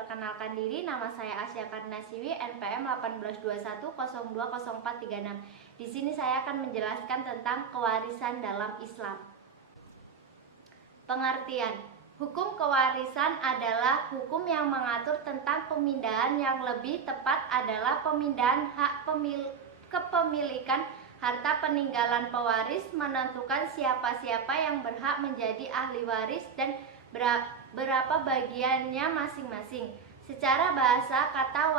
memperkenalkan diri. Nama saya Asya Karnasiwi, NPM 1821020436. Di sini saya akan menjelaskan tentang kewarisan dalam Islam. Pengertian: hukum kewarisan adalah hukum yang mengatur tentang pemindahan, yang lebih tepat adalah pemindahan hak kepemilikan harta peninggalan pewaris, menentukan siapa-siapa yang berhak menjadi ahli waris dan berapa bagiannya masing-masing. Secara bahasa, kata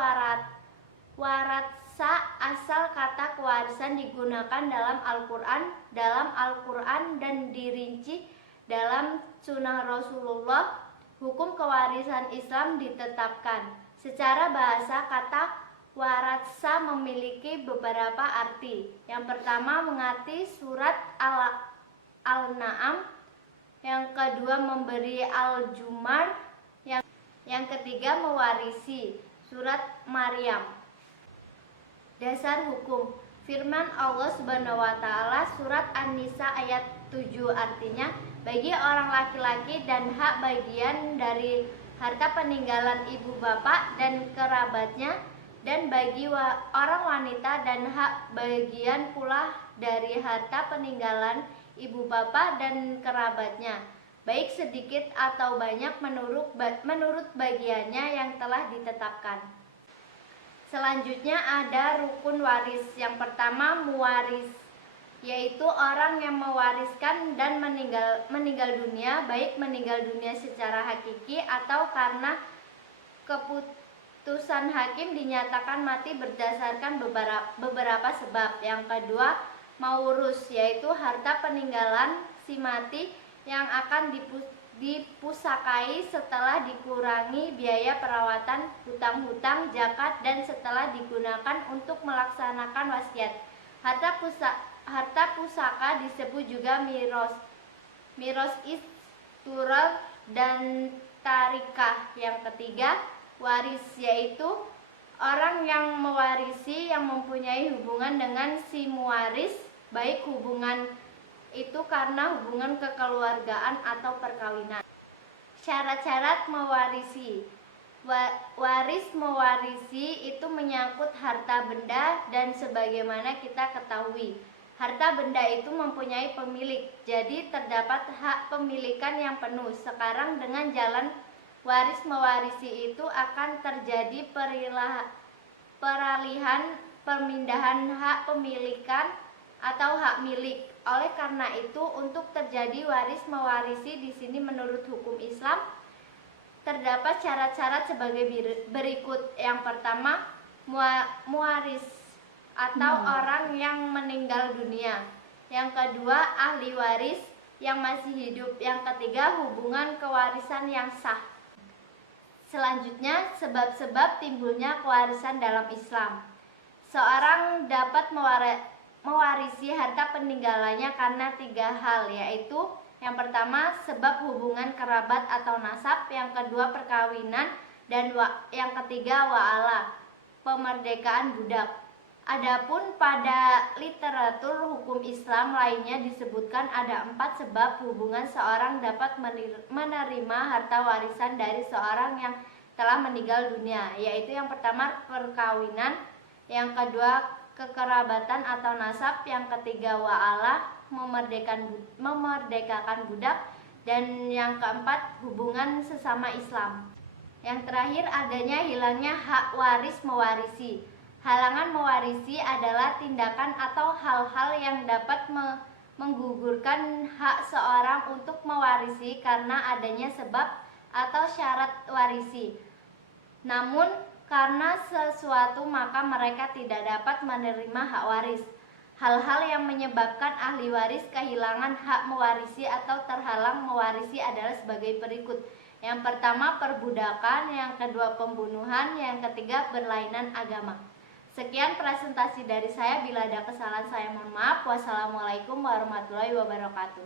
waratsa asal kata kewarisan digunakan dalam Al-Quran dan dirinci dalam Sunnah Rasulullah. Hukum kewarisan Islam ditetapkan. Secara bahasa, kata waratsa memiliki beberapa arti. Yang pertama mengerti surat Al-Na'am, yang kedua memberi Al-Zumar, yang ketiga mewarisi surat Maryam. Dasar hukum: firman Allah Subhanahu wa taala surat An-Nisa ayat 7, artinya bagi orang laki-laki dan hak bagian dari harta peninggalan ibu bapak dan kerabatnya, dan bagi orang wanita dan hak bagian pula dari harta peninggalan ibu bapak dan kerabatnya, baik sedikit atau banyak menurut bagiannya yang telah ditetapkan. Selanjutnya ada rukun waris. Yang pertama muwaris, yaitu orang yang mewariskan dan meninggal dunia, baik meninggal dunia secara hakiki atau karena keputusan hakim dinyatakan mati berdasarkan beberapa sebab. Yang kedua maurus, yaitu harta peninggalan si mati yang akan dipusakai setelah dikurangi biaya perawatan, hutang-hutang, zakat, dan setelah digunakan untuk melaksanakan wasiat. Harta pusaka disebut juga miros istural dan tarikah. Yang ketiga waris, yaitu orang yang mewarisi yang mempunyai hubungan dengan si mewaris, baik hubungan itu karena hubungan kekeluargaan atau perkawinan. Syarat-syarat mewarisi: waris mewarisi itu menyangkut harta benda, dan sebagaimana kita ketahui, harta benda itu mempunyai pemilik, jadi terdapat hak pemilikan yang penuh. Sekarang dengan jalan waris mewarisi itu akan terjadi peralihan pemindahan hak pemilikan atau hak milik. Oleh karena itu, untuk terjadi waris mewarisi di sini menurut hukum Islam terdapat syarat-syarat sebagai berikut. Yang pertama, muwaris atau orang yang meninggal dunia. Yang kedua, ahli waris yang masih hidup. Yang ketiga, hubungan kewarisan yang sah. Selanjutnya, sebab-sebab timbulnya kewarisan dalam Islam. Seorang dapat mewarisi harta peninggalannya karena 3 hal, yaitu yang pertama sebab hubungan kerabat atau nasab, yang kedua perkawinan, dan yang ketiga wa'ala, pemerdekaan budak. Adapun pada literatur hukum Islam lainnya disebutkan ada 4 sebab hubungan seorang dapat menerima harta warisan dari seorang yang telah meninggal dunia, yaitu yang pertama perkawinan, yang kedua kekerabatan atau nasab, yang ketiga wa'ala, memerdekakan budak, dan yang keempat hubungan sesama Islam. Yang terakhir adanya hilangnya hak waris mewarisi. Halangan mewarisi adalah tindakan atau hal-hal yang dapat menggugurkan hak seorang untuk mewarisi karena adanya sebab atau syarat warisi. Namun karena sesuatu maka mereka tidak dapat menerima hak waris. Hal-hal yang menyebabkan ahli waris kehilangan hak mewarisi atau terhalang mewarisi adalah sebagai berikut. Yang pertama perbudakan, yang kedua pembunuhan, yang ketiga berlainan agama. Sekian presentasi dari saya. Bila ada kesalahan saya mohon maaf. Wassalamualaikum warahmatullahi wabarakatuh.